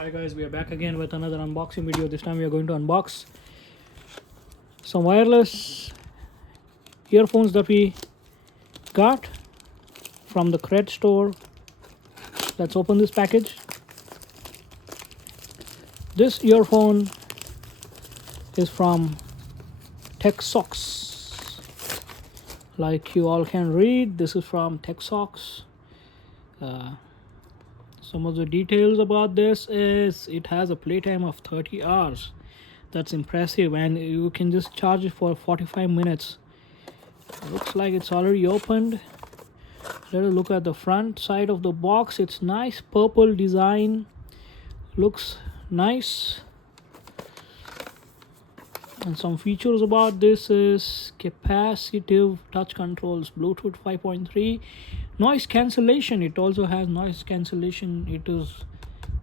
Hi guys, we are back again with another unboxing video. This time we are going to unbox some wireless earphones that we got from the Cred store. Let's open this package. This earphone is from TecPod. Like you all can read, this is from TecPod. Some of the details about this is it has a playtime of 30 hours. That's impressive, and you can just charge it for 45 minutes. Looks like it's already opened. Let us look at the front side of the box. It's nice purple design. Looks nice. And some features about this is capacitive touch controls, Bluetooth 5.3, noise cancellation. It also has noise cancellation. It is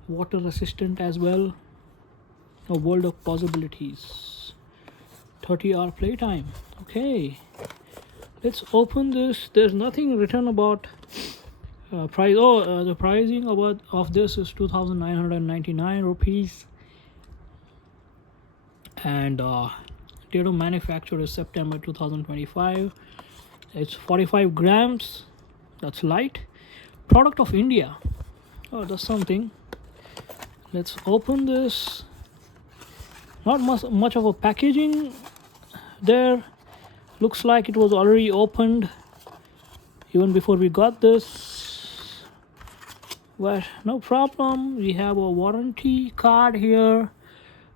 water resistant as well. A world of possibilities. 30-hour playtime. Okay, let's open this. There's nothing written about price. The pricing of this is 2,999 rupees. And date of manufacture is September 2025. It's 45 grams. That's light. Product of India. Oh, that's something. Let's open this. Not much of a packaging there. Looks like it was already opened even before we got this. But no problem. We have a warranty card here.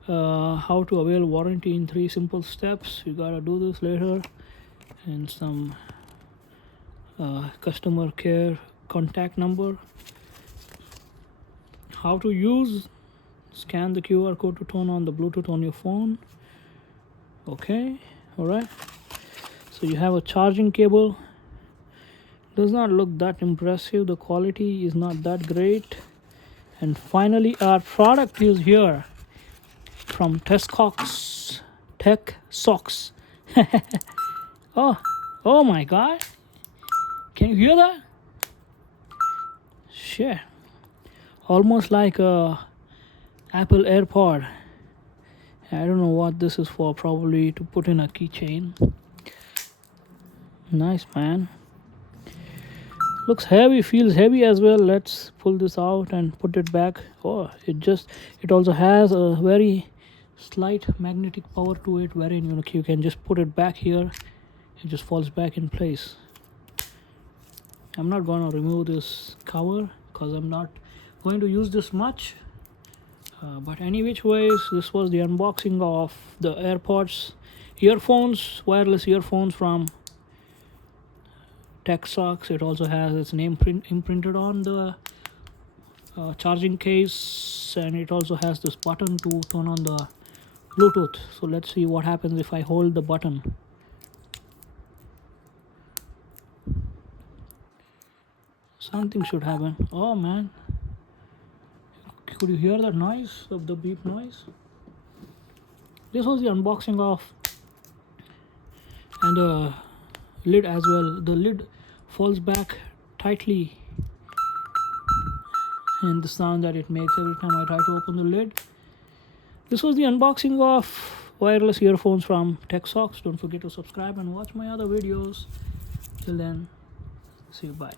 How to avail warranty in 3 simple steps. You gotta do this later. And some customer care contact number. How to use. Scan the QR code to turn on the Bluetooth on your phone. Okay, alright. So you have a charging cable. Does not look that impressive. The quality is not that great. And finally our product is here from TecPod. Oh my god, can you hear that? Shit, almost like a Apple AirPod. I don't know what this is for. Probably to put in a keychain. Nice, man. Looks heavy, feels heavy as well. Let's pull this out and put it back. Oh, it also has a very slight magnetic power to it, wherein you can just put it back here. It just falls back in place. I'm not gonna remove this cover because I'm not going to use this much. But any which ways, this was the unboxing of the AirPods earphones, wireless earphones from TecPod. It also has its name imprinted on the charging case, and it also has this button to turn on the Bluetooth. So let's see what happens if I hold the button. Something should happen. Oh man, could you hear that noise of the beep noise? This was the unboxing of, and the lid as well. The lid falls back tightly, and the sound that it makes every time I try to open the lid. This was the unboxing of wireless earphones from TecPod. Don't forget to subscribe and watch my other videos. Till then, see you, bye.